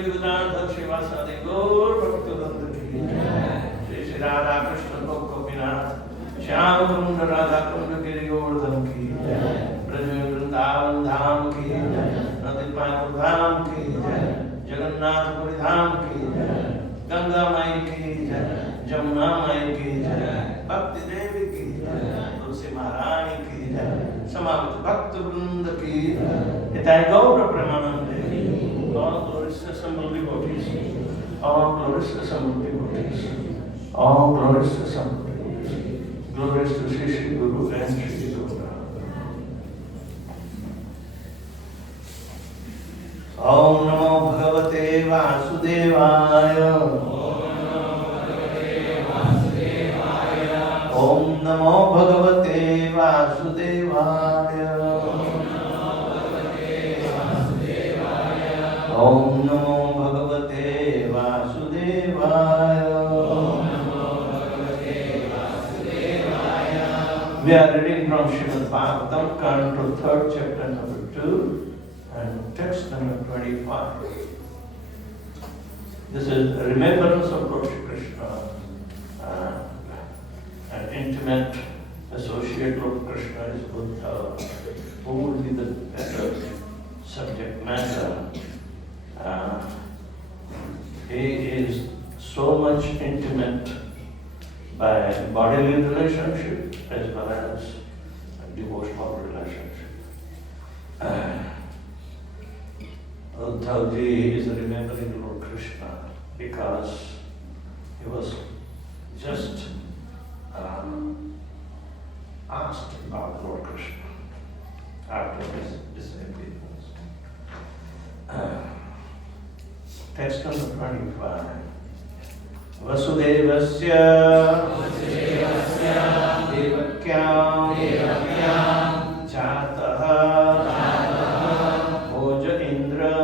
Advaita Vedanta Srivasadi Gaur Bhaktivinoda Ki Shri Shri Radha Krishna Gopinath Shyam Kunda Radha Kunda Giri Govardhan Ki Braja Vrindavan Dham Ki Nadi Mayapur Dham Ki Jagannath Puri Dham Ki Ganga Mai Ki Jamuna Mai Ki Bhakti Devi Ki Tulsi Maharani Ki Samavita Bhakta Vrinda Ki Itai Gaura Pramanande. All glorious assembled devotees, all glorious assembled devotees, all glorious assembled devotees, glorious to Sri Sri Guru and Sri Guru. Om Namo Bhagavate Vasudevaya. Om Namo Bhagavate Vasudevaya. Om Namo Bhagavate Vasudevaya. We are reading from Srimad-bhagavatam, canto 3rd, chapter number 2, and text number 25. This is a remembrance of Lord Shri Krishna, an intimate associate of Krishna is Buddha. Who would be the better subject matter? He is so much intimate by bodily relationship as well as devotional relationship. Uddhavji is remembering Lord Krishna because he was just asked about Lord Krishna after his disappearance. Text number 25. Vasudevasya Devakyam Jataha Bhoja Indra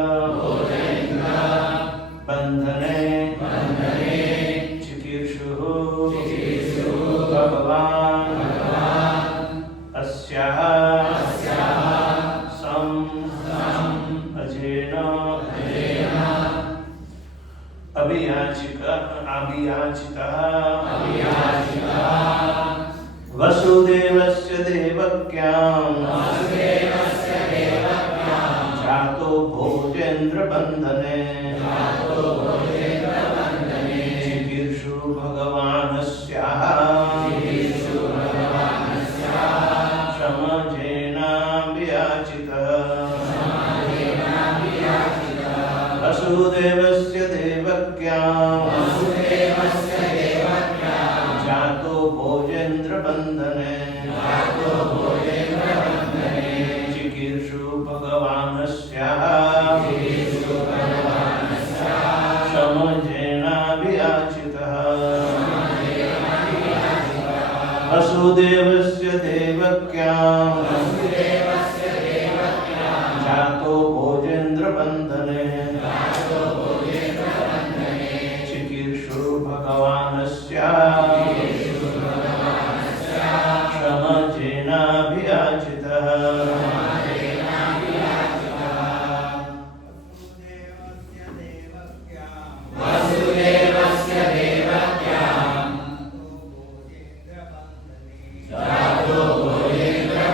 Bandhane Chikirshuhu Bhagavan Asyaha Sam Ajena Abhiyachita Vasudevasya Devakyam Jato Bhojendra Bandhane Chikirshu Bhagavanasya Shamajena Abhiyachita Vasudevasya Devakyam Jato Bhojendra Bandhane Chikirshu Bhagavanasya Shamajena Abhiyachita Vasudevasya Devakyam Jato Bhojendra Bandhane Chikirshu Bhagavanasya Shamajena Abhiyachita Vasudevasya Devakyam Jato Bhojendra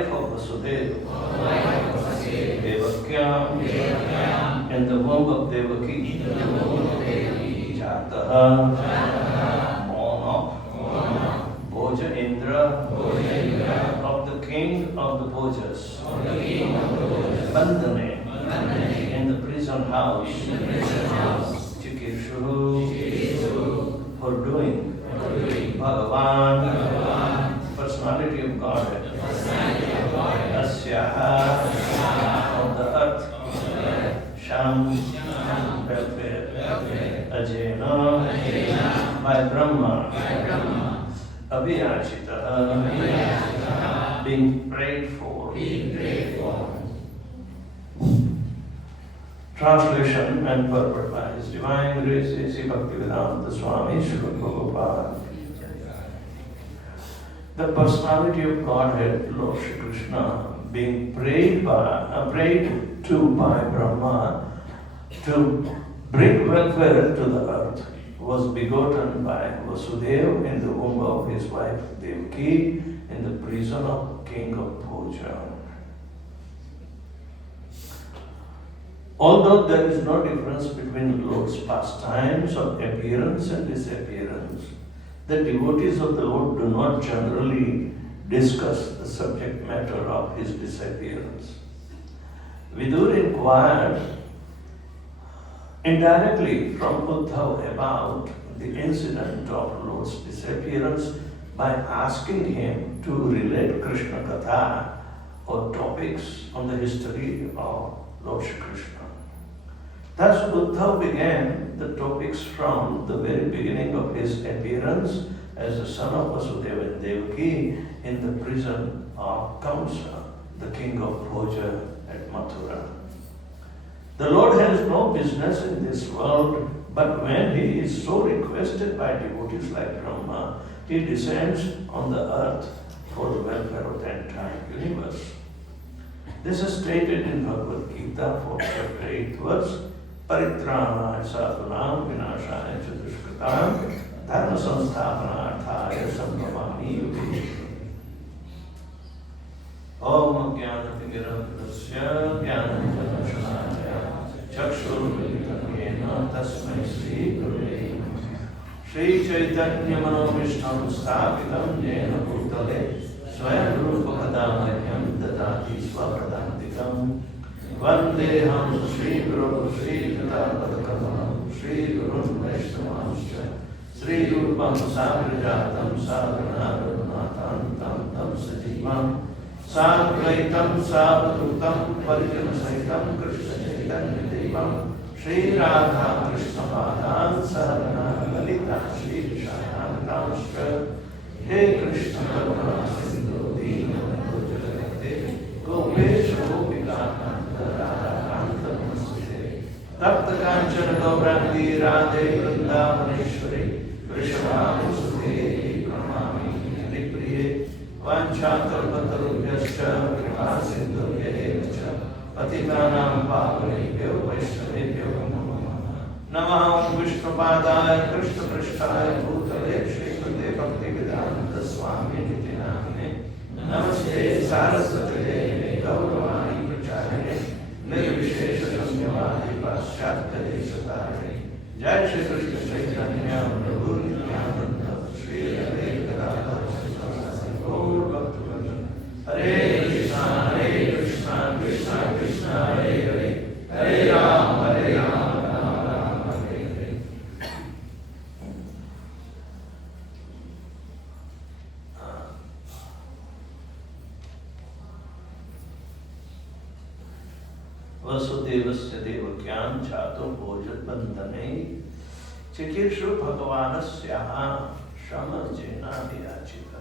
wife of Vasudeva, Devakyam, in the womb of Devaki, Jataha, born of Bhoja Indra, of the king of the Bhojas, Bandhane, in the prison house, Chikirshu, for doing Bhagavan, personality of Godhead, Asyaha, of the earth, Sham, welfare, Ajena, by Brahma, Abhiyachita, being prayed for. Translation and purport by His Divine Grace, A.C. Bhaktivedanta Swami Srimad-bhagavatam. The personality of Godhead, Lord Shri Krishna, being prayed to by Brahma to bring welfare to the earth, was begotten by Vasudeva in the womb of his wife Devaki in the prison of king of Bhoja. Although there is no difference between the Lord's pastimes of appearance and disappearance, the devotees of the Lord do not generally discuss the subject matter of his disappearance. Vidur inquired indirectly from Uddhav about the incident of Lord's disappearance by asking him to relate Krishna Katha or topics on the history of Lord Shri Krishna. Thus Uddhav began the topics from the very beginning of his appearance as the son of Vasudeva and Devaki in the prison of Kamsa, the king of Bhoja at Mathura. The Lord has no business in this world, but when he is so requested by devotees like Brahma, he descends on the earth for the welfare of the entire universe. This is stated in Bhagavad Gita, 4th chapter, 8th verse. Paritrānāya sadhunām vināṣāya ca duṣkratāṃ dharma samsthapanārthāya sambhavāmi yuge. Om jnānatimirandhasya jnānanjanaṣalāya chakshurmilitam yena tasmai Sri Gurave Namah. Sri Chaitanya Manomishtam Sthapitam Jena Bhutale Swayam Rupa Kadamahyam Dadati Swapadantikam Vandeham Sri Guru Sri Gatapadakalam Sri Guru Vaishnavamscha Sri Rupam Sabrijatam Sadhana Raghunatham Tam Tam Sajivam Sadvaitam Savadhutam Parijana Sahitam Krishna Chaitanya Devam Sri Radha Krishna Padan Sadhana Lalita Sri Vishanatamscha He Krishna Karuna Sindhu Dina Gujarathe Gopesha Gopikata Tapta Kanchana Gaurandi Radhe Vrindavaneshwari Vrishabhanusude Pranami Haripriye Vanchakalpatarubhyascha Kripasindhubhyadevacha Patitanam Pavanebhyo Vaishnavebhyo Namo Namah Vishnupadaya Krishna Prishtaya Bhutale Srimate Bhaktivedanta Swami Niti Namane Namaste Saraswate Gauravani Pracharine Nirvishesha Sanyavadi Paschatya Desatare Jai Shri Krishna Chaitanya Prabhu Nityananda Shri Advaita Gadadhar Sivasadi Gaur Bhaktivinoda Hare Krishna Krishna Krishna Hare Hare Hare Ram Hare Ram Ram Hare Hare. Vasudevasya devakyam chato bhojat bandhane chikirshu bhagavanasyaha shamarjena vyachita.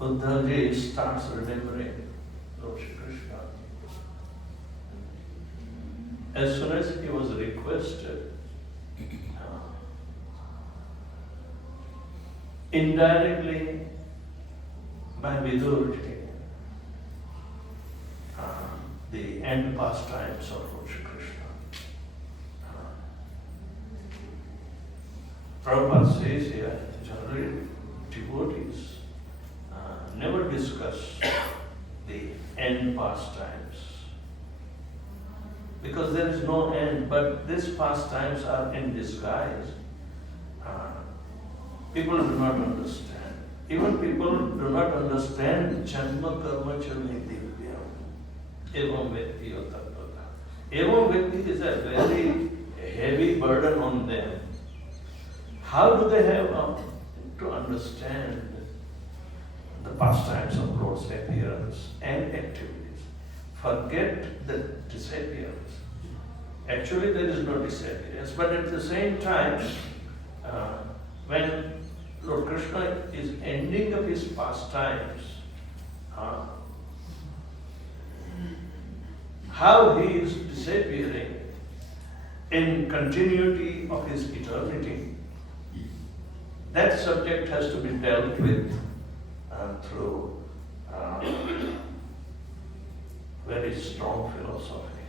Uddhavji starts remembering Lord Shri Krishna. As soon as he was requested, indirectly by Vidurji, the end pastimes of Lord Shri Krishna. Prabhupada says here, generally devotees discuss the end pastimes. Because there is no end, but these pastimes are in disguise. People do not understand. Even people do not understand Janma Karma Chani Divya. Evam Vyakti Yotattva. Evam Vyakti is a very heavy burden on them. How do they have to understand the pastimes of Lord's appearance and activities? Forget the disappearance. Actually, there is no disappearance, but at the same time, when Lord Krishna is ending up his pastimes, how he is disappearing in continuity of his eternity, that subject has to be dealt with through very strong philosophy.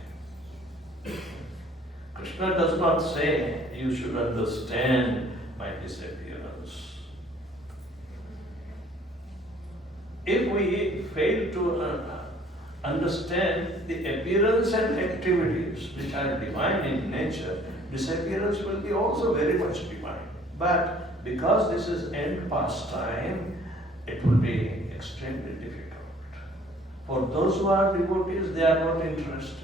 Krishna does not say you should understand my disappearance. If we fail to understand the appearance and activities which are divine in nature, disappearance will be also very much divine. But because this is end pastime, it will be extremely difficult. For those who are devotees, they are not interested.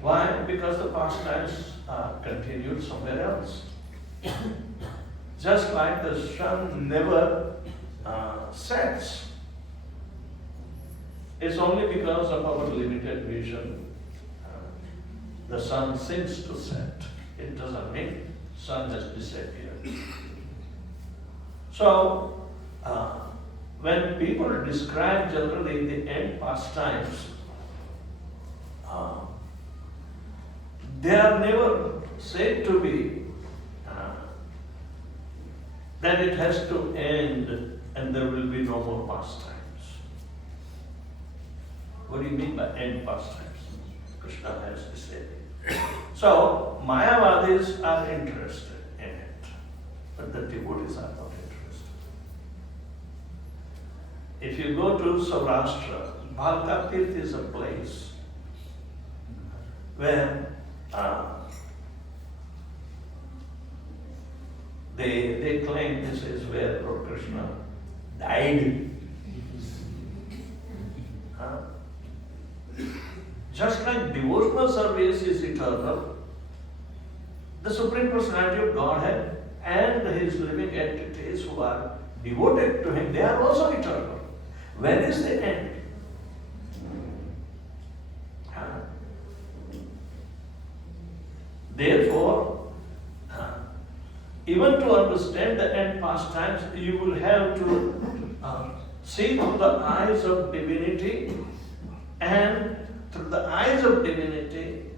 Why? Because the pastimes are continued somewhere else. Just like the sun never sets. It's only because of our limited vision the sun seems to set. It doesn't mean sun has disappeared. So, when people describe generally the end pastimes, they are never said to be that it has to end and there will be no more pastimes. What do you mean by end pastimes? Krishna has to say it. So, Mayavadis are interested in it, but the devotees are not interested. If you go to Saurashtra, Bhalkatirth is a place where they claim this is where Lord Krishna died. Just like devotional service is eternal, the Supreme Personality of Godhead and His living entities who are devoted to Him, they are also eternal. When is the end? Therefore, even to understand the end pastimes, you will have to see through the eyes of divinity, and through the eyes of divinity,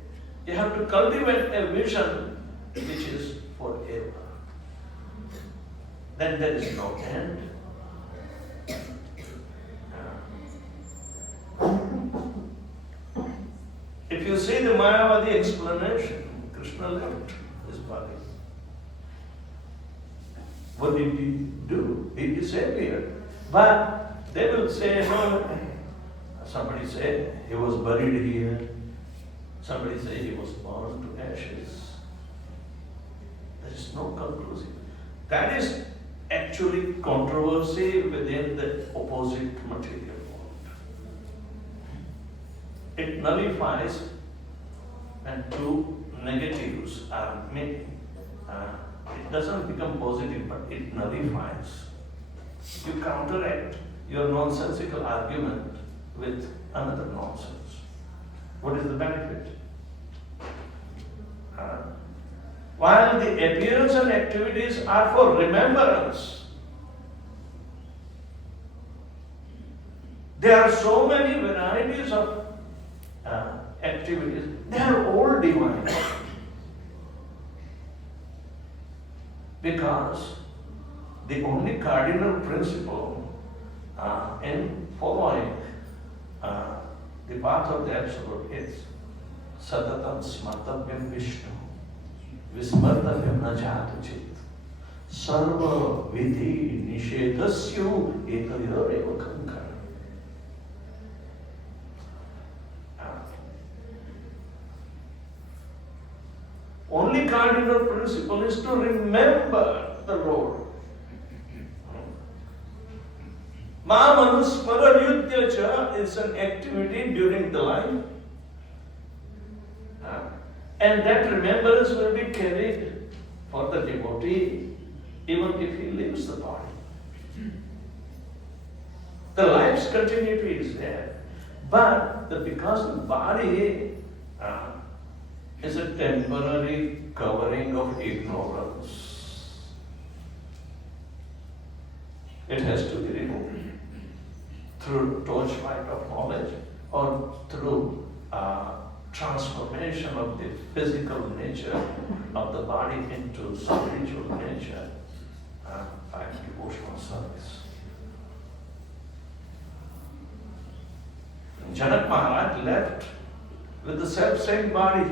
you have to cultivate a vision which is forever. Then there is no end. If you see the Mayavadi explanation, Krishna left his body. What did he do? He disappeared. But they will say, no, somebody said he was buried here. Somebody said he was burned to ashes. There is no conclusion. That is actually controversy within the opposite material world. It nullifies when two negatives are made. It doesn't become positive, but it nullifies. You counteract your nonsensical argument with another nonsense. What is the benefit? While the appearance and activities are for remembrance, there are so many varieties of activities. They are all divine. Because the only cardinal principle in following the path of the Absolute is Satatam Smartavyam Vishnu Vismartavyam Najatu Chit. Sarva vidhi nishedasyu etayoreva kankara. Only cardinal principle is to remember the Lord. Mamanusmara is an activity during the life. And that remembrance will be carried for the devotee even if he leaves the body. The life's continuity is there. But because the body is a temporary covering of ignorance, it has to be removed through torchlight of knowledge or through transformation of the physical nature of the body into spiritual nature by devotional service. Janak Maharaj left with the self-same body.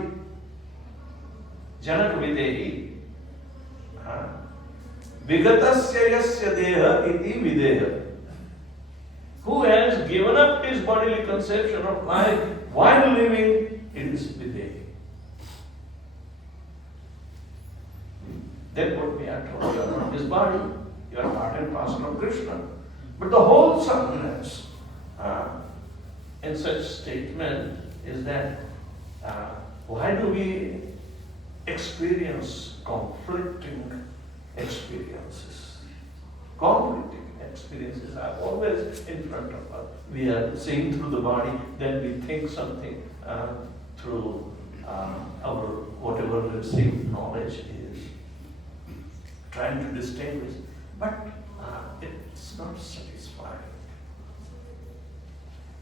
Janak Videhi. Vigatasya yasya deha iti videha. Who has given up his bodily conception of life while living, it is videhi. Then what we are told, you are not his body, you are part and parcel of Krishna. But the wholesomeness in such statement is that why do we experience conflicting experiences? Conflicting experiences are always in front of us. We are seeing through the body, then we think something through our whatever received knowledge is, trying to distinguish, but it's not satisfying.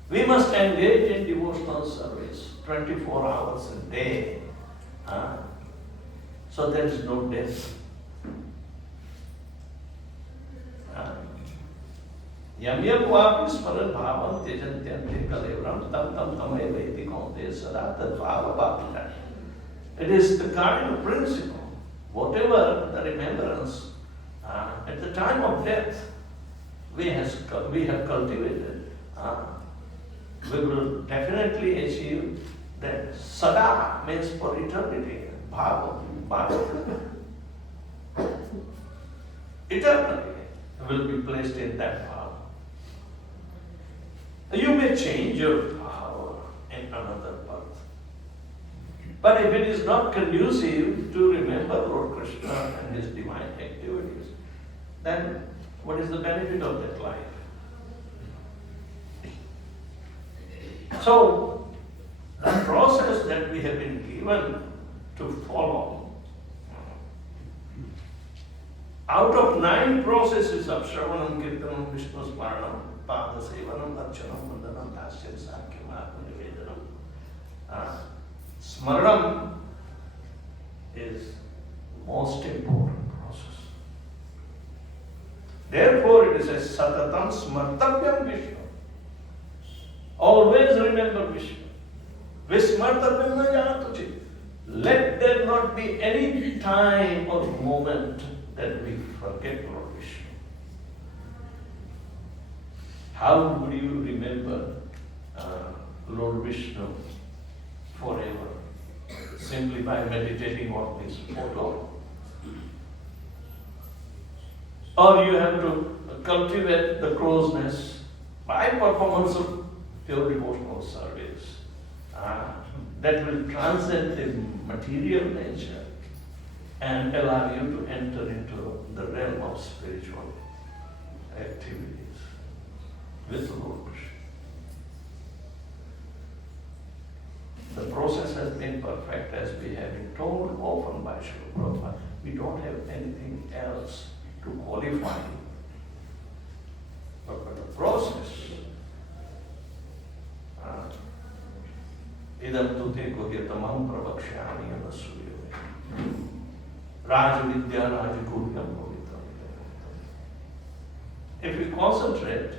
We must engage in devotional service 24 hours a day, so there is no death. Yam yam vapi smaran bhavam tejantyante kalevram tam tam tamay vaiti kaunte sada tad bhava bhapita. It is the cardinal principle. Whatever the remembrance at the time of death we have cultivated, we will definitely achieve that. Sada means for eternity. Bhava, bhava. Eternally will be placed in that bhava. You may change your bhava in another birth. But if it is not conducive to remember Lord Krishna and his divine activities, then what is the benefit of that life? So, the process that we have been given to follow, out of 9 processes of Shravanam, Kirtanam, Vishnu Smaranam, Pada Sevanam, Archanam, Vandanam, Dasyam, Sankhya, Atma Nivedanam, Smaranam is most important process. Therefore, it is a Satatam Smartavyam Vishnu. Always remember Vishnu. Vismartavyam na janatuchi. Let there not be any time or moment that we forget Lord Vishnu. How would you remember Lord Vishnu forever? Simply by meditating on his photo. Or you have to cultivate the closeness by performance of pure devotional service that will transcend the material nature and allow you to enter into the realm of spiritual activities with the Lord. The process has been perfect, as we have been told often by Srila Prabhupada. We don't have anything else to qualify. But the process, idam tute guhyatamam pravakshyami anasuyame rajavidya rajaguhyam bhavitam. If we concentrate,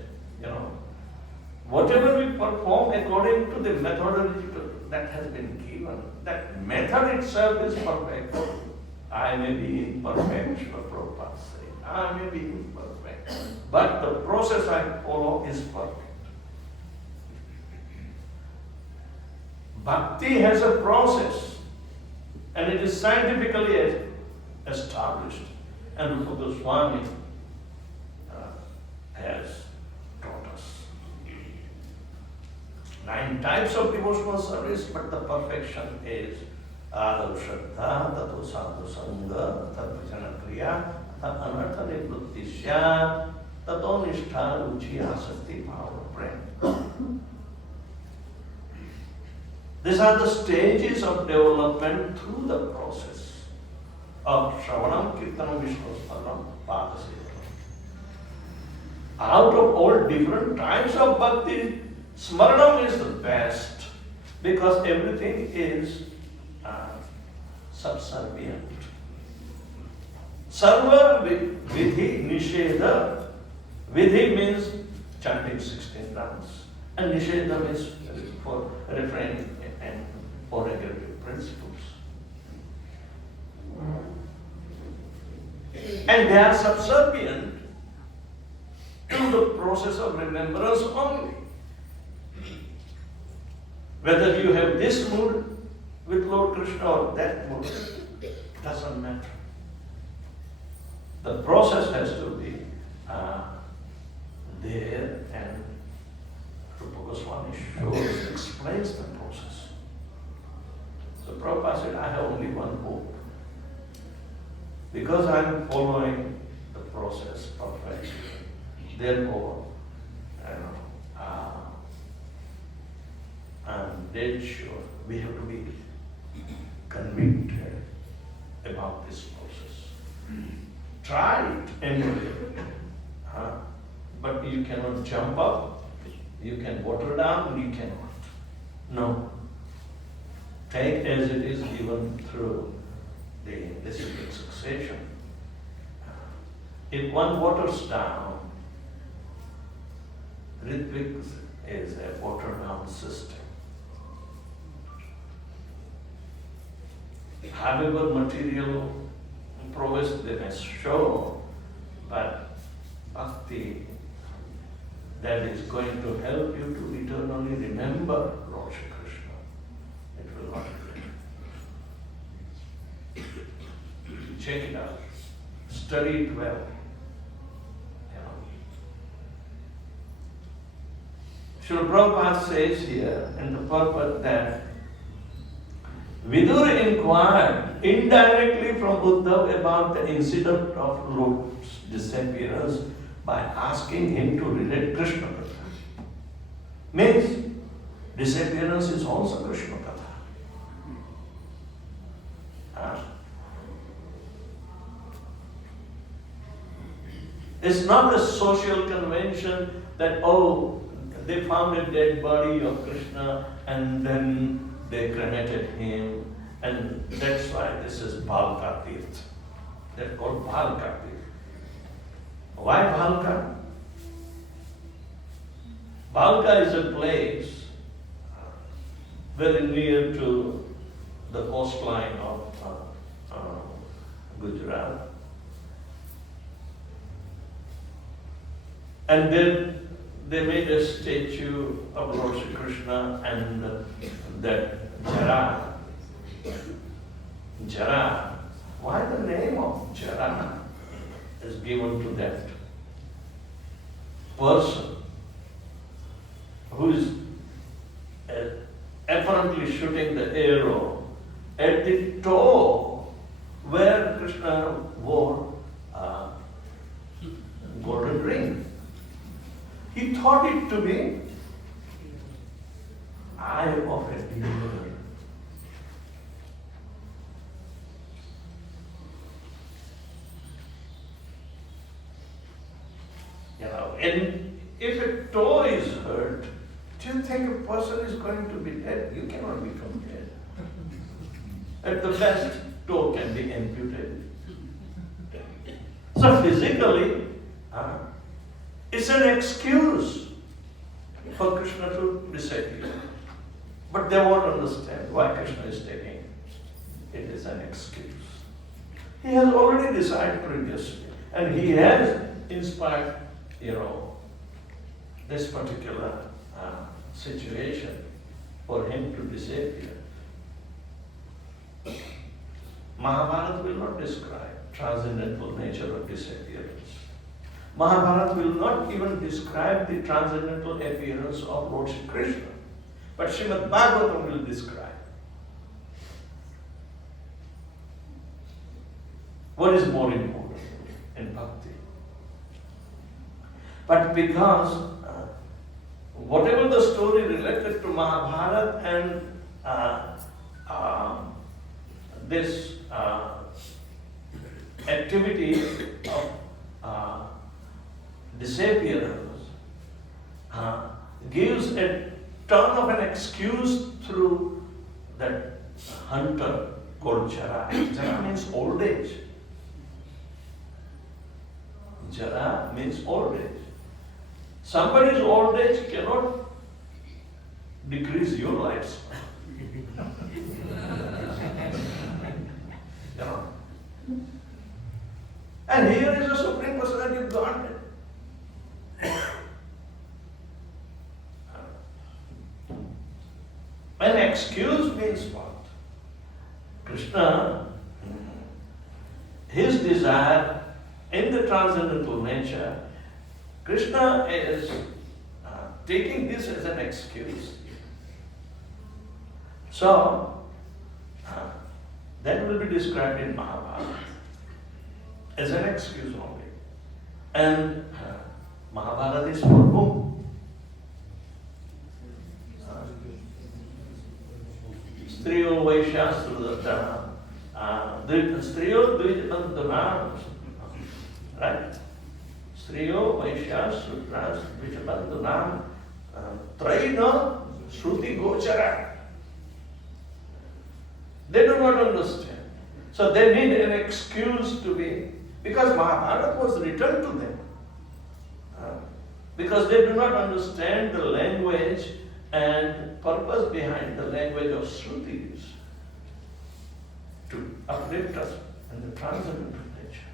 whatever we perform according to the methodology that has been given, that method itself is perfect. I may be imperfect, Srila Prabhupada said. I may be imperfect, but the process I follow is perfect. Bhakti has a process, and it is scientifically established. And Rupa Goswami has taught us 9 types of devotional service, but the perfection is Adav Shraddha, Tato Sadhu Sangha, Tat Bhajana Kriya, Tat Anartha Nivrutti Syat, Tato Nishtha Ruchi Asakti Bhava Prem. These are the stages of development through the process of Shravanam, Kirtanam, Vishnu Smaranam, Padasevanam. Out of all different types of bhakti, Smaranam is the best because everything is subservient. Sarva Vidhi Nisheda. Vidhi means chanting 16 rounds, and Nisheda means for refraining and for regulative principles. And they are subservient to the process of remembrance only. Whether you have this mood with Lord Krishna or that mood, doesn't matter. The process has to be there, and Rupa Goswami shows, explains the process. So Prabhupada said, I have only one hope. Because I am following the process perfectly, therefore, I'm dead sure we have to be convicted about this process. Try it anyway. But you cannot jump up, you can water down, you cannot. No. Take as it is given through the disciplined succession. If one waters down, Ritvik is a water down system. However material prowess they may show, but bhakti that is going to help you to eternally remember Lord Shri Krishna, it will not be. Check it out. Study it well. Srila Prabhupada says here in the purport that Vidur inquired indirectly from Uddhav about the incident of Lord's disappearance by asking him to relate Krishna Katha. Means disappearance is also Krishna Katha. It's not a social convention that, they found a dead body of Krishna and then they cremated him, and that's why this is Bhalka Tirth. They're called Bhalka Tirth. Why Bhalka? Bhalka is a place very near to the coastline of Gujarat. And then they made a statue of Lord Shri Krishna and that Jara. Jara. Why the name of Jara is given to that person who is apparently shooting the arrow at the toe where Krishna wore a golden ring. He thought it to be eye of a deer. And if a toe is hurt, do you think a person is going to be dead? You cannot become dead. At the best, toe can be amputated. So physically, it's an excuse for Krishna to disappear. But they won't understand why Krishna is taking it. It is an excuse. He has already decided previously. And he has inspired, this particular situation for him to disappear. Mahabharata will not describe transcendental nature of disappearance. Mahabharata will not even describe the transcendental appearance of Lord Shri Krishna. But Srimad-bhagavatam will describe. What is more important in bhakti? But because whatever the story related to Mahabharata and this activity of disappearance gives a ton of an excuse through that hunter called Jara. Jara means old age. Jara means old age. Somebody's old age cannot decrease your lifespan. And here is a Supreme Personality of Godhead. An excuse means what? Krishna, his desire in the transcendental nature, Krishna is taking this as an excuse. So, that will be described in Mahabharata as an excuse only. And Mahabharata is for whom? Striyo Vaishyasrudatana. Striyo Dvijabandhana. Right? Striyo Vaishyasrudatana Dvijabandhana. Traina Shruti Gochara. They do not understand. So they need an excuse to be, because Mahabharata was written to them. Because they do not understand the language and purpose behind the language of Shrutis to uplift us in the transcendental nature.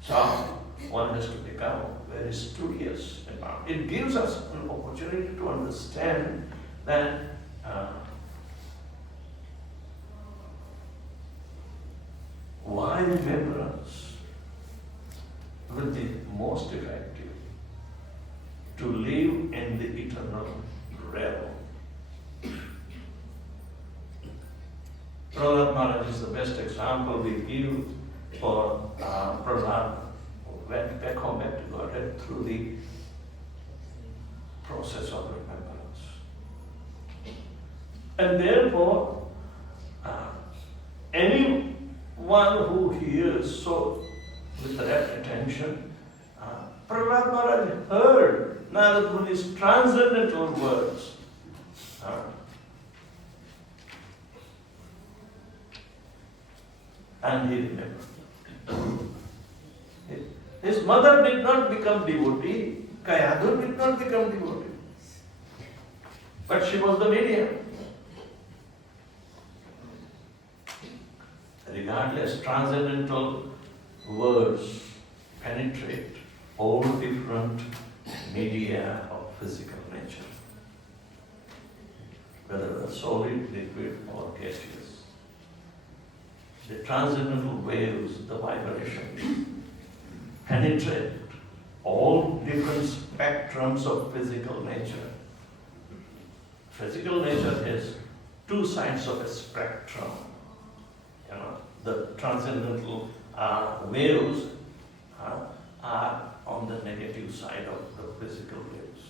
So one has to become very studious about it. It gives us an opportunity to understand that why remembrance will be most effective to live in the eternal realm. Prahlad Maharaj is the best example we give for Prahlad, who went back home back to Godhead through the process of remembrance. And therefore, anyone who hears so with rapt attention, Prahlad Maharaj heard Narad Muni's transcendental words. And he remembered. His mother did not become devotee. Kayadu did not become devotee. But she was the medium. Regardless, transcendental words penetrate all different media of physical nature, whether they're solid, liquid, or gaseous. The transcendental waves, the vibrations, penetrate all different spectrums of physical nature. Physical nature has two sides of a spectrum. The transcendental waves are on the negative side of the physical waves.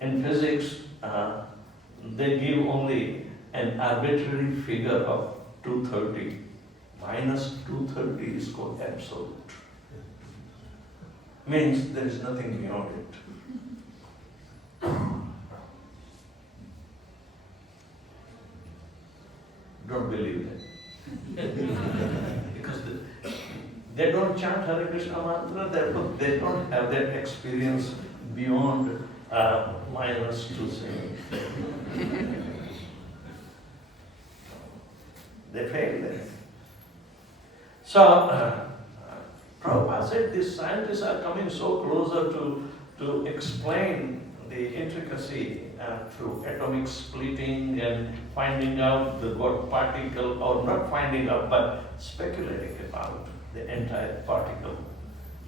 In physics, they give only an arbitrary figure of 230. Minus 230 is called absolute. Means there is nothing beyond it. Don't believe that. Because they don't chant Hare Krishna mantra, they don't have that experience beyond minus 270. They failed it. So, Prabhupada said these scientists are coming so closer to explain the intricacy through atomic splitting and finding out the God particle, or not finding out, but speculating about the entire particle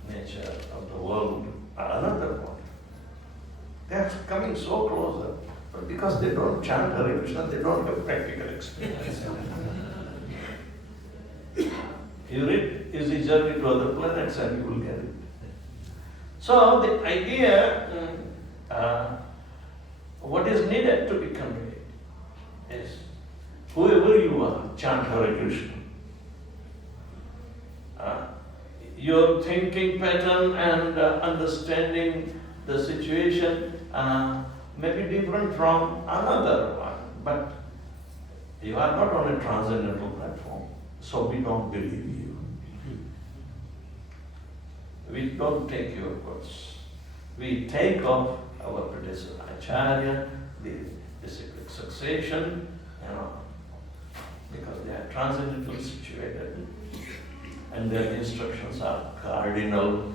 nature of the world, another one. They are coming so closer, but because they don't chant Hare Krishna, they don't have practical experience. You read Easy Journey to Other Planets and you will get it. So the idea, what is needed to be conveyed is, whoever you are, chant Hare Krishna. Your thinking pattern and understanding the situation may be different from another one, but you are not on a transcendental platform, so we don't believe you. We don't take your words. We take off our predecessor Acharya, the disciplic succession, because they are transcendentally situated, and their instructions are cardinal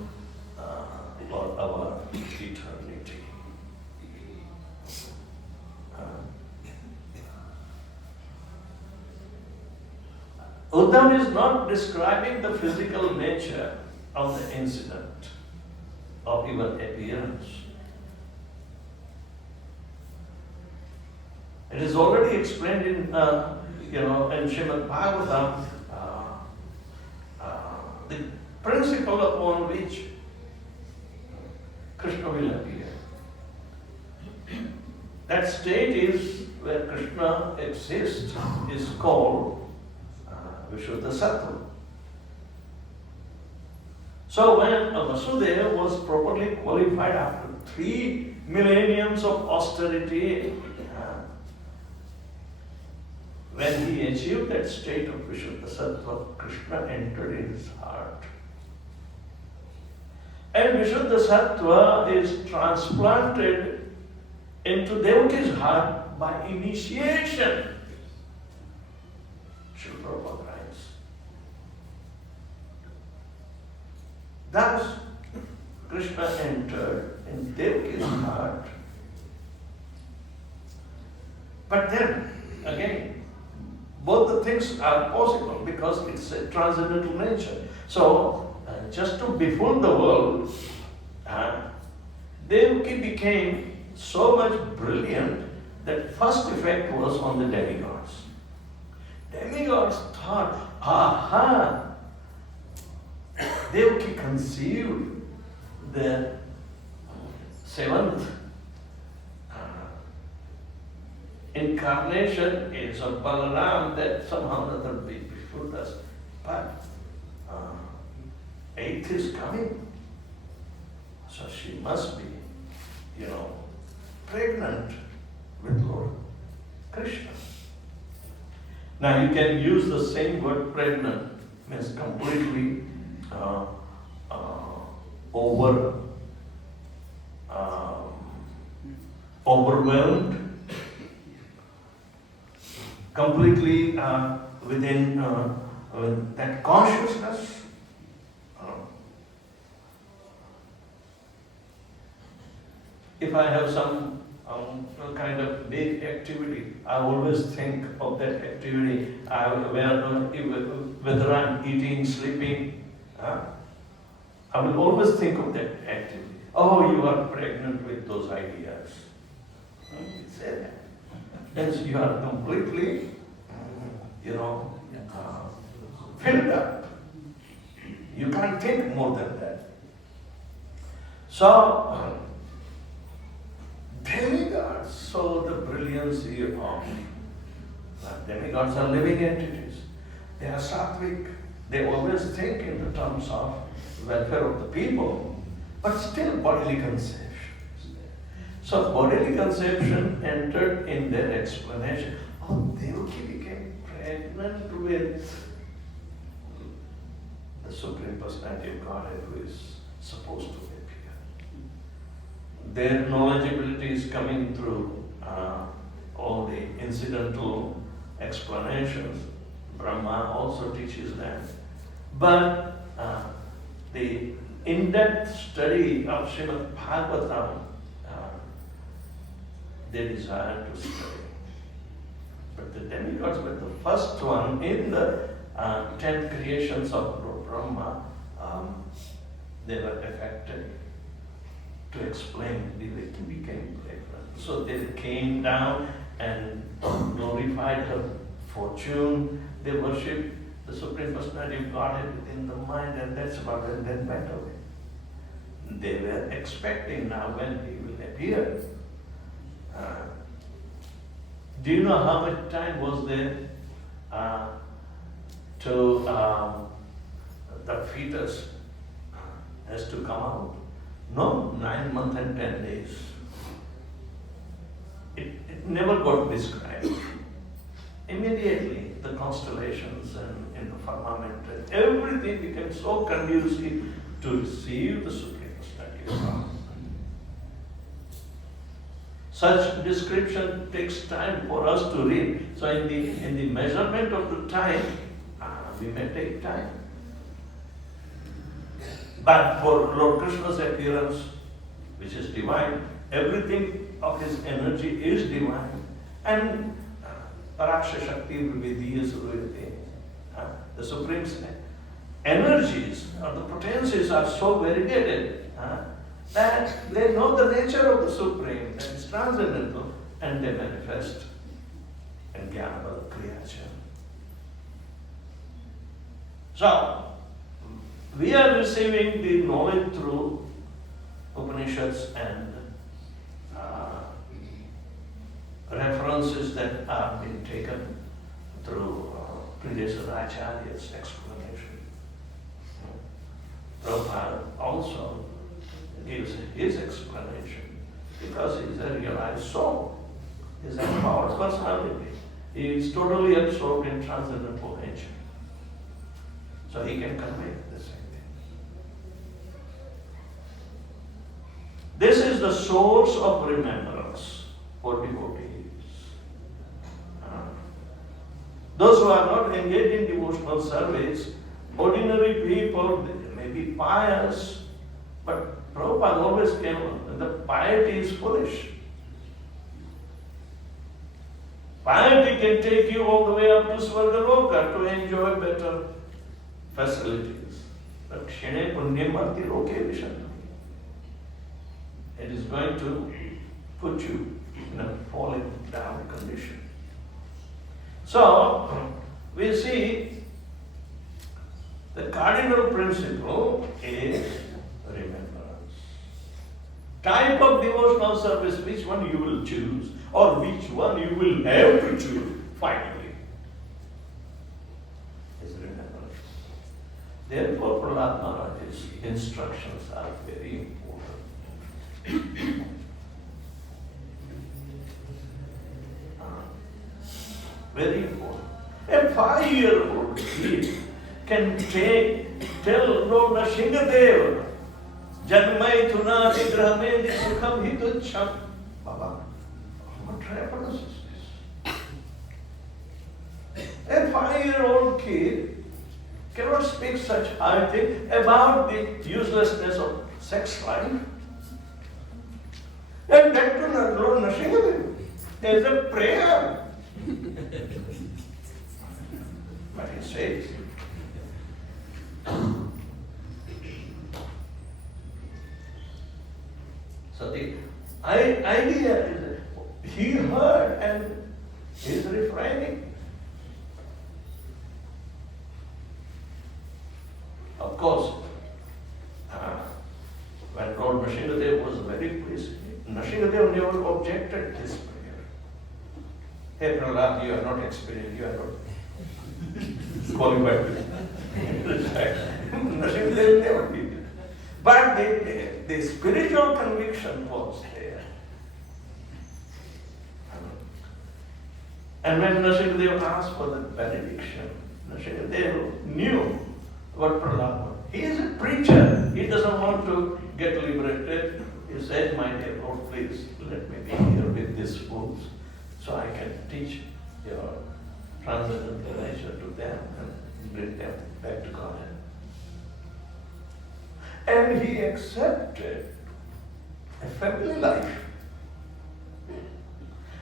for our eternity. Uddhava is not describing the physical nature of the incident, of even appearance. It is already explained in Srimad-bhagavatam, the principle upon which Krishna will appear. That state is where Krishna exists is called Vishuddha Sattva. So when Vasudeva was properly qualified after 3 millenniums of austerity, when he achieved that state of Vishuddha Sattva, Krishna entered in his heart. And Vishuddha Sattva is transplanted into Devaki's heart by initiation. Srila Prabhupada writes. Thus, Krishna entered in Devaki's heart. But then, again, both the things are possible because it's a transcendental nature. So, just to befool the world, Devaki became so much brilliant that first effect was on the demigods. Demigods thought, aha, Devaki conceived the 7th incarnation is of Balaram, that somehow or other befooled us. But 8th is coming. So she must be, pregnant with Lord Krishna. Now you can use the same word pregnant, means completely overwhelmed, completely within that consciousness. If I have some kind of big activity, I always think of that activity, whether I'm eating, sleeping, I will always think of that activity. Oh, you are pregnant with those ideas. It said that. Then you are completely, filled up. You can't think more than that. So, demigods saw the brilliancy of demigods are living entities. They are sattvic. They always think in the terms of welfare of the people, but still bodily conception. So bodily conception entered in their explanation. Oh, Devaki became pregnant with the Supreme Personality of Godhead who is supposed to appear. their knowledgeability is coming through all the incidental explanations. Brahma also teaches that. But the in-depth study of Srimad-bhagavatam, they desire to study. But the demigods were the first one in the 10 creations of Brahma. They were affected to explain. They became pregnant. So they came down and glorified her fortune. They worshipped the Supreme Personality of Godhead within the mind, and that's about it, and then went away. They were expecting now when he will appear. Do you know how much time was there to the fetus has to come out? No, 9 months and 10 days. It never got described. Immediately, the constellations and in the firmament and everything became so conducive to receive the Supreme Personality of God. Such description takes time for us to read. So in the measurement of the time, we may take time. But for Lord Krishna's appearance, which is divine, everything of his energy is divine. And Paraksha Shakti will be the Supreme energies or the potencies are so variegated that they know the nature of the Supreme, that is transcendental, and they manifest in Jnana Kriyacha. So, we are receiving the knowledge through Upanishads and references that are being taken through previous Acharya's explanation. Prabhupada also gives his explanation because he is a realized soul. He is a empowered personality. He is totally absorbed in transcendental nature. So he can convey the same thing. This is the source of remembrance for devotees. Those who are not engaged in devotional service, ordinary people, they may be pious, but Prabhupada always came on, the piety is foolish. Piety can take you all the way up to Swargaloka to enjoy better facilities. But Kshane Punyam Arti Loke Vishanti. It is going to put you in a falling down condition. So, we see the cardinal principle is remembrance. Type of devotional service, which one you will choose, or which one you will have to choose, finally, is remembrance. Therefore, Prahlad Maharaj's instructions are very important. Very important. A 5-year-old kid can tell Lord Nrsimhadev, Janmai Tuna Nigrahame Sukham Hitucham. Baba, what reference is this? A 5-year-old kid cannot speak such high things about the uselessness of sex life. And that to Lord Nrsimhadev. There is a prayer. But he says, so the idea is that he heard and he is refraining. Of course, when Lord Nrsimhadev was very pleased, Nrsimhadev never objected this prayer. Hey Prahlad, you are not experienced, you are not qualified to recite. Nrsimhadev never did it. But the spiritual conviction was there. And when Nrsimhadev asked for the benediction, Nrsimhadev knew what Prahlad was. He is a preacher. He doesn't want to get liberated. He said, my dear Lord, please let me be here with these fools so I can teach your transcendental nature to them and bring them back to God. And he accepted a family life.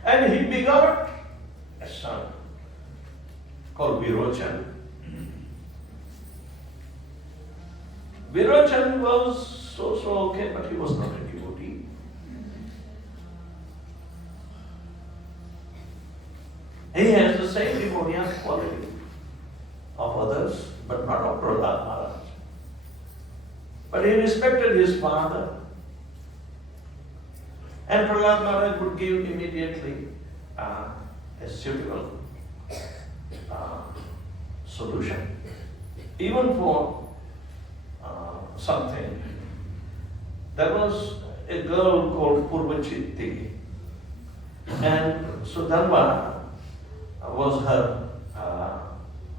And he begot a son called Virochan. Virochan was so okay, but he was not a devotee. He has the same demoniac quality of others, but not of Prahlad Maharaj. But he respected his father. And Prahlad Maharaj would give immediately a suitable solution. Even for something. There was a girl called Purvachitti, and Sudharma was her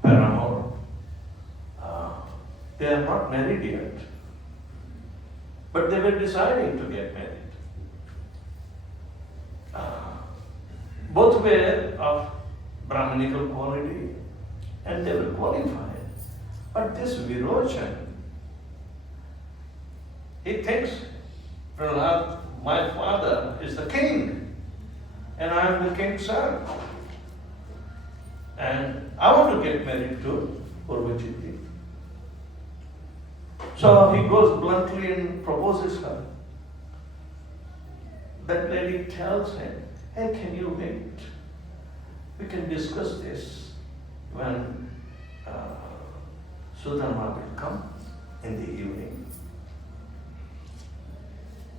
paramour. They are not married yet, but they were deciding to get married. Both were of Brahminical quality and they were qualified. But this Virochan, he thinks, Prahlad, my father is the king and I am the king's son. And I want to get married to Purvachitti. So he goes bluntly and proposes her. That lady tells him, hey, can you wait? We can discuss this when Sudharma will come in the evening.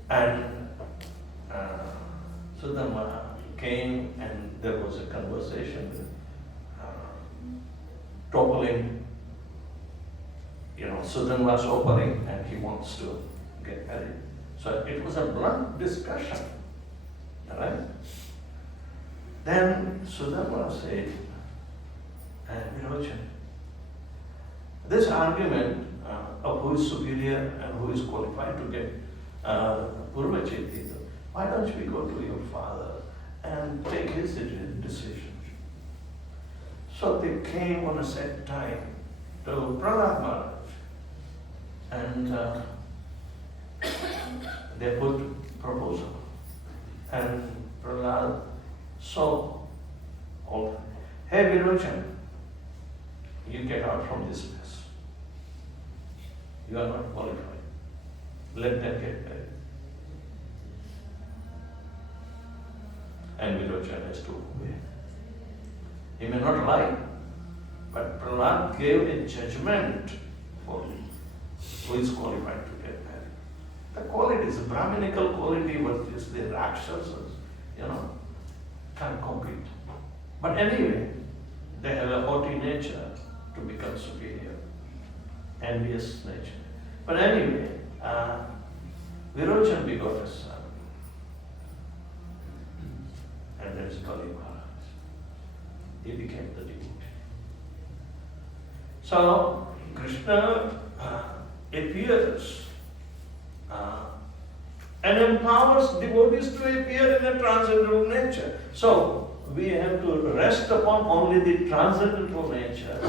And Sudharma came and there was a conversation, toppling, Sudharma's offering and he wants to get married. So it was a blunt discussion. Right? Then Sudharma said, Virochan, this argument of who is superior and who is qualified to get Purvachitti, why don't we go to your father and take his decision? So they came on a set time to Prahlad Maharaj and they put proposal. And Prahlad saw all, hey Virochan, you get out from this mess. You are not qualified. Let them get married. And Virochan has to obey. He may not lie, but Prahlad gave a judgment for who is qualified to get married. The qualities, the Brahminical quality versus the Rakshasas, can't compete. But anyway, they have a haughty nature to become superior, envious nature. But anyway, Virochan begot a son. And that is Kali Maharaj. He became the devotee. So, Krishna appears and empowers devotees to appear in a transcendental nature. So, we have to rest upon only the transcendental nature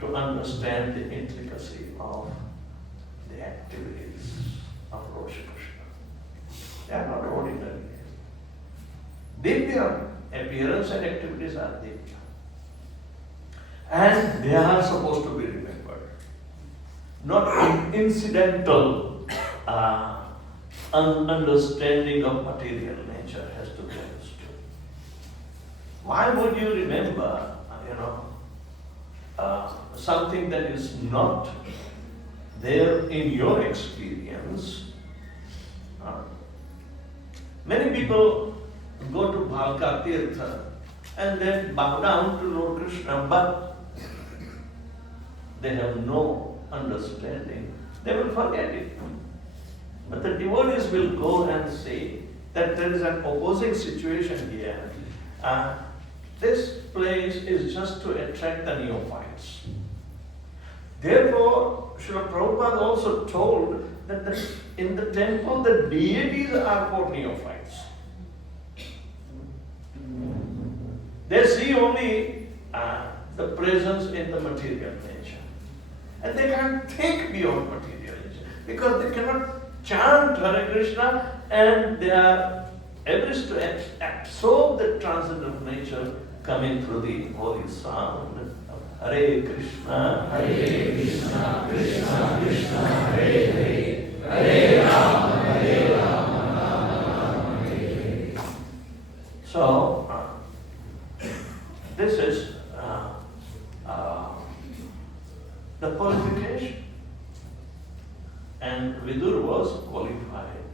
to understand the intricacy of the activities of Lord Krishna. They are not ordinary. Divya, appearance and activities are divya. And they are supposed to be remembered. Not incidental understanding of material nature has to be understood. Why would you remember, something that is not there in your experience? Many people go to Bhalka Tirtha and then bow down to Lord Krishna, but they have no understanding. They will forget it. But the devotees will go and say that there is an opposing situation here. This place is just to attract the neophytes. Therefore, Srila Prabhupada also told that the in the temple, the deities are for neophytes. They see only the presence in the material nature. And they can't think beyond material nature because they cannot chant Hare Krishna and they are able to absorb the transcendental nature coming through the holy sound of Hare Krishna, Krishna Krishna, Hare Hare, Hare Rama, Rama Hare. So, this is the qualification. And Vidur was qualified.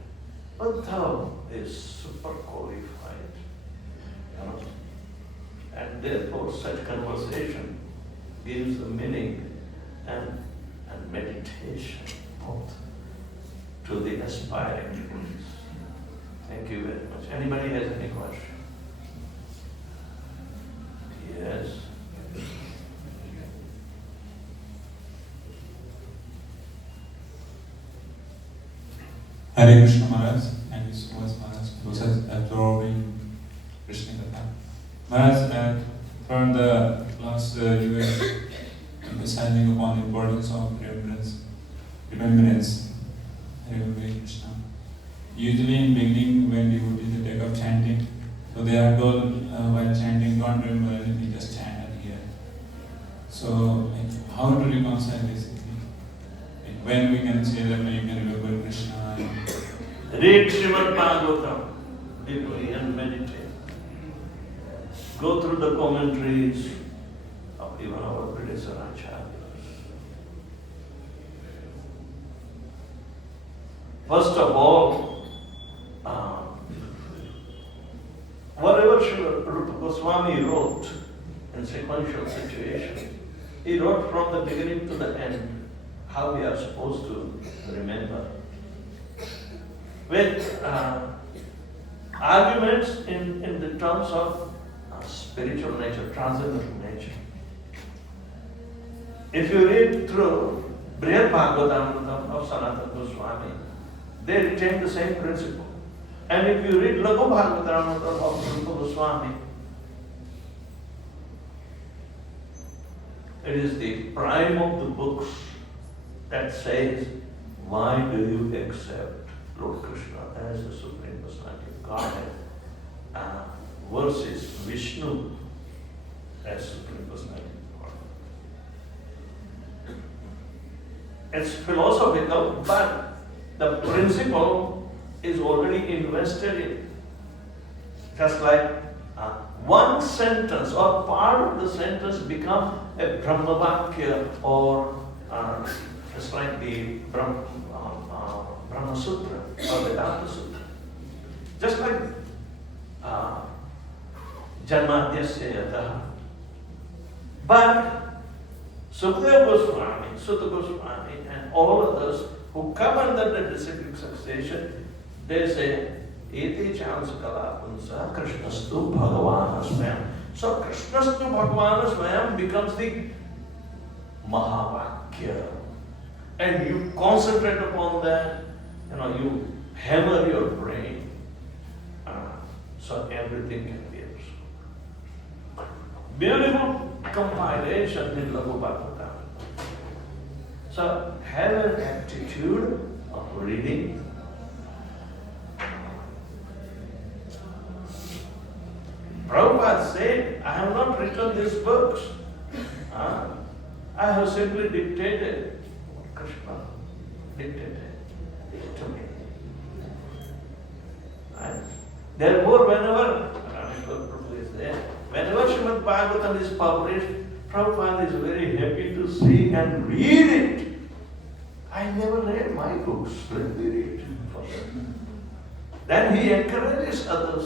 Uddhav is super qualified. And therefore such conversation gives the meaning and meditation both to the aspiring devotees. Thank you very much. Anybody has any question? Yes. Hare Krishna Maharaj, thank you so much Maharaj for absorbing Krishna Katha. Maharaj, from the last you were emphasizing upon the importance of remembrance. Hare Krishna. Usually in beginning when devotees take up chanting, so they are told while chanting, don't remember anything, just chant and hear. So how to reconcile this? When we can say that you can remember Krishna? Read Srimad-bhagavatam deeply and meditate. Go through the commentaries of even our predecessor acharyas. First of all, whatever Srila Rupa Goswami wrote in sequential situation, he wrote from the beginning to the end how we are supposed to remember. With arguments in the terms of spiritual nature, transcendental nature. If you read through Vedavyasapriya of Sanatana Goswami, they retain the same principle. And if you read Bhagavatam of Rupa Goswami, it is the prime of the books that says, why do you accept Lord Krishna as the Supreme Personality of Godhead versus Vishnu as Supreme Personality of Godhead? It's philosophical, but the principle is already invested in. Just like one sentence or part of the sentence become a Brahmavakya or just like the Brahma Sutra or Vedanta Sutra. Just like Janmadhyasya Yataha. But Sukadeva Goswami, Sutta Goswami and all others who come under the disciplic succession, they say, Ete Chansa Kalapunsa Krishnastu Bhagavana Swayam. So Krishnastu Bhagavana Swayam becomes the Mahavakya. And you concentrate upon that, you hammer your brain, so everything can be absorbed. Beautiful compilation in Bhagavatam. So have an attitude of reading. Prabhupada said, I have not written these books. I have simply dictated what Krishna dictated to me. Right? Therefore, whenever Srimad-bhagavatam is published, Prabhupada is very happy to see and read it. I never read my books, let me read for them. Then he encourages others.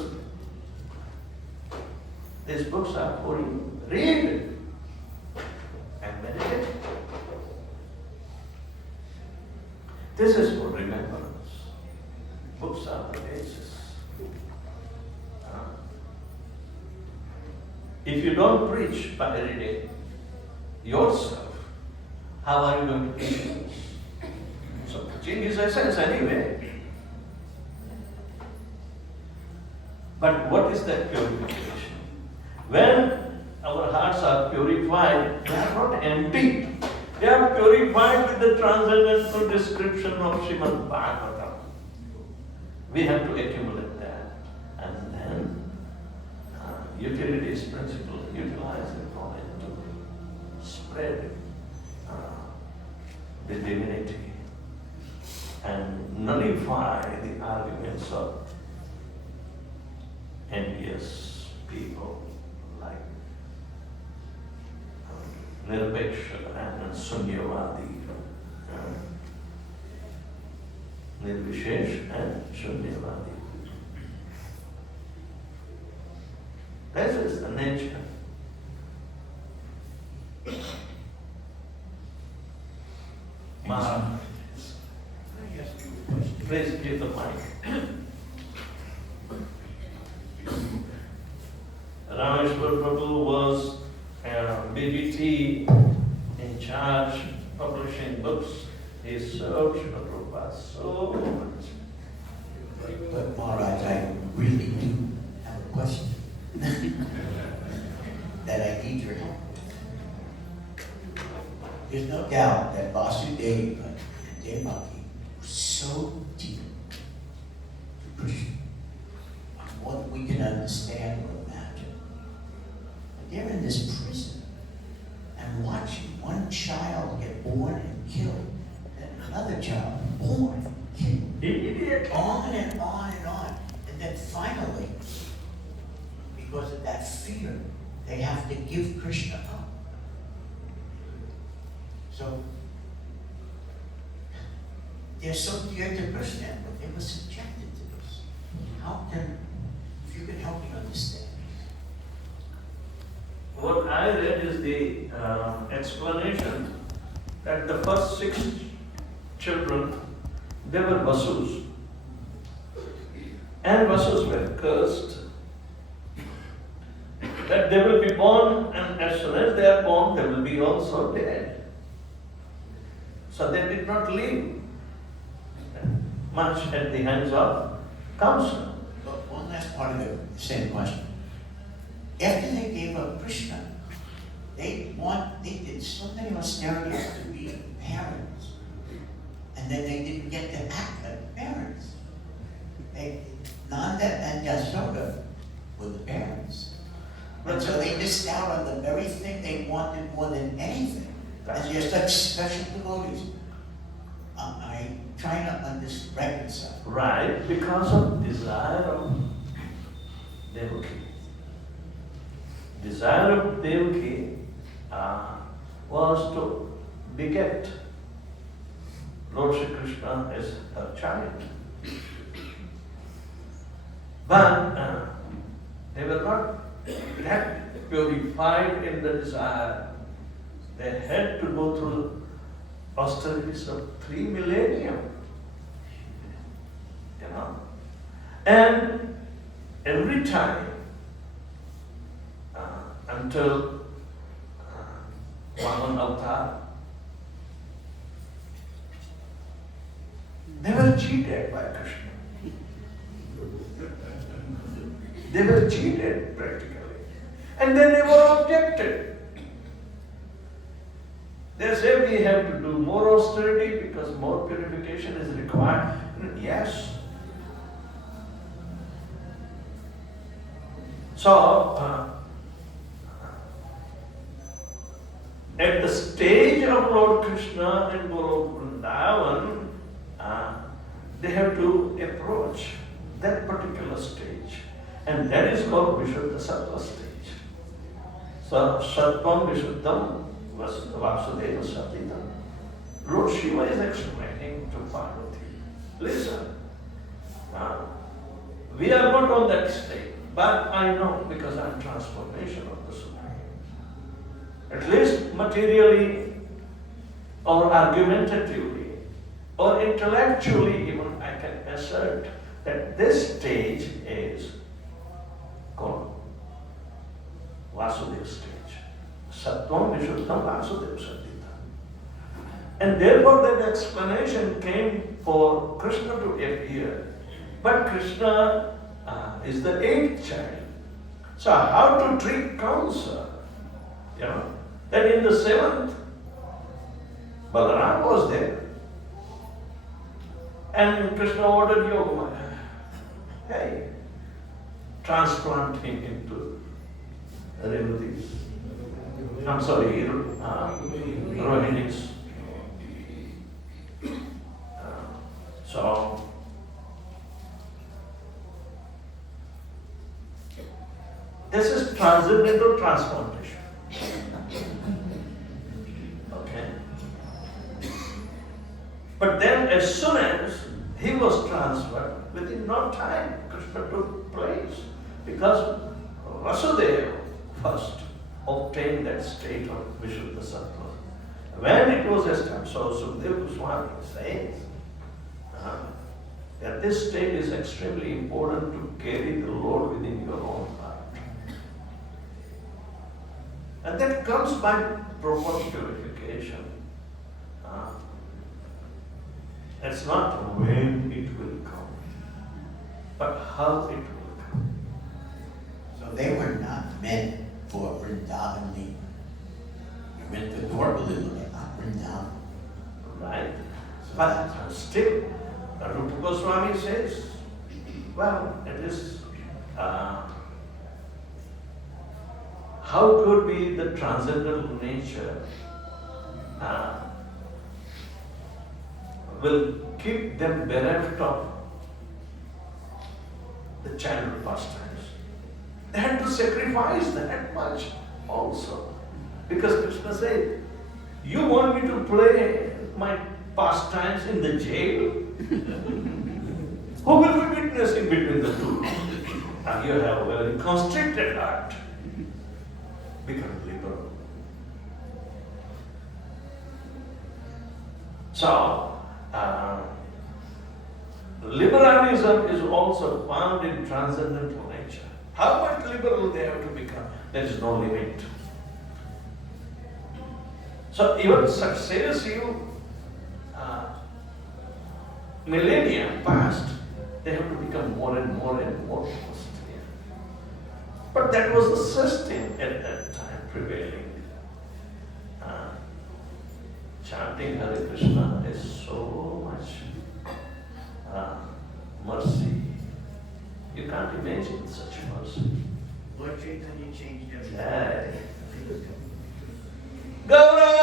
These books are for you. Read and meditate. This is for remembrance. Books are the basis. If you don't preach by reading yourself, how are you going to teach others? So teaching his essence anyway. But what is that purification? When our hearts are purified, they are not empty. They are purified with the transcendental description of Srimad-bhagavatam. We have to accumulate that. And then utilities principle, utilize it on it to spread the divinity and nullify the arguments of envious people like Nirveksha and Sunyavadi, Nirvishesh and Sunyavadi. That is the nature. Please give the mic. Rameshwar Prabhu was BBT in charge publishing books. He served Srila Prabhupada so much. But Maharaj, I really do have a question that I need your help with. There's no doubt that Vasudeva and Devaki were so deep to Krishna, more than we can understand or imagine. But they're in this prison and watching one child get born and killed, and another child born and killed. Idiot. On and on and on. And then finally, because of that fear, they have to give Krishna up. So, they're so dear to Krishna, but they were subjected to this. How can, if you can help me understand? What I read is the explanation that the first 6 children, they were Vasus. And Vasus were cursed that they will be born, and as soon as they are born, they will be also dead. So they did not live much at the hands of Kamsa. But one last part of the same question. After they gave up Krishna, they did so many austerities to be parents. And then they didn't get to act like parents. Nanda and Yasoda were the parents. And so they missed out on the very thing they wanted more than anything. And they're such special devotees. I'm trying to reconcile. Right, because of desire of Devaki. Desire of Devaki was to beget Lord Shri Krishna as her child. But they were not that purified in the desire. They had to go through austerities of 3 millennia. You know? And every time until Vaman Avatar, they were cheated by Krishna. They were cheated practically. And then they were objected. They say we have to do more austerity because more purification is required. Yes. So, at the stage of Lord Krishna in Guru Vrindavan, they have to approach that particular stage. And that is called Vishuddha Sattva stage. So, Sattvam Vishuddham Vasudeva Satita. Lord Shiva is explaining to Parvati, listen, we are not on that state, but I know because I am transformation of the Supreme. At least materially or argumentatively or intellectually even I can assert that this stage is called Vasudeva stage. Sattvam Vishuddham Vasudeva Satita. And therefore that explanation came for Krishna to appear. But Krishna is the eighth child. So how to treat Kamsa? You know? Then in the seventh, Balaram was there. And Krishna ordered Yogamaya, hey, transplant him into Revati's. I'm sorry, Rohini's. So, this is transcendental transplantation. Okay? But then as soon as he was transferred, within no time, Krishna took place. Because Vasudeva first obtained that state of Vishuddha Sattva. When it was established, so Sukadeva Goswami says that this state is extremely important to carry the load within your own heart. And that comes by proper purification. It's not when it will come, but how it will come. So they were not meant for Vrindavan Leela. They meant for Gaura Leela, not Vrindavan. Right? But still, Rupa Goswami says, well, it is, how could be the transcendental nature will keep them bereft of the childhood pastimes? They had to sacrifice that much also. Because Krishna said, you want me to play my pastimes in the jail? Who will be witnessing between the two? And you have a very constricted heart. Become liberal. So, liberalism is also found in transcendental nature. How much liberal they have to become? There is no limit. So even successive millennia past, they have to become more and more and more austere. But that was the system at that time prevailing. Chanting Hare Krishna is so much mercy. You can't imagine such mercy. Lord Chaitanya changed everything. Jai. Gaura